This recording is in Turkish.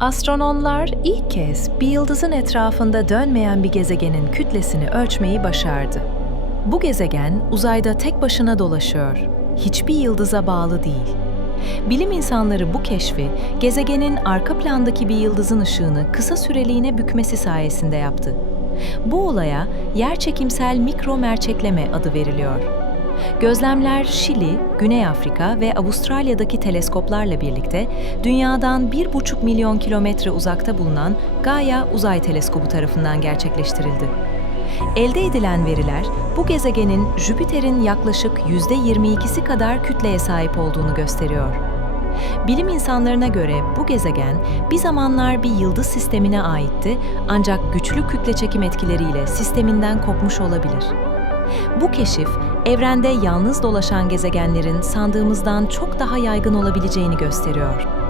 Astronomlar ilk kez bir yıldızın etrafında dönmeyen bir gezegenin kütlesini ölçmeyi başardı. Bu gezegen uzayda tek başına dolaşıyor. Hiçbir yıldıza bağlı değil. Bilim insanları bu keşfi gezegenin arka plandaki bir yıldızın ışığını kısa süreliğine bükmesi sayesinde yaptı. Bu olaya yerçekimsel mikro merçekleme adı veriliyor. Gözlemler Şili, Güney Afrika ve Avustralya'daki teleskoplarla birlikte dünyadan 1,5 milyon kilometre uzakta bulunan Gaia Uzay Teleskobu tarafından gerçekleştirildi. Elde edilen veriler bu gezegenin Jüpiter'in yaklaşık %22'si kadar kütleye sahip olduğunu gösteriyor. Bilim insanlarına göre bu gezegen bir zamanlar bir yıldız sistemine aitti ancak güçlü kütle çekim etkileriyle sisteminden kopmuş olabilir. Bu keşif, evrende yalnız dolaşan gezegenlerin sandığımızdan çok daha yaygın olabileceğini gösteriyor.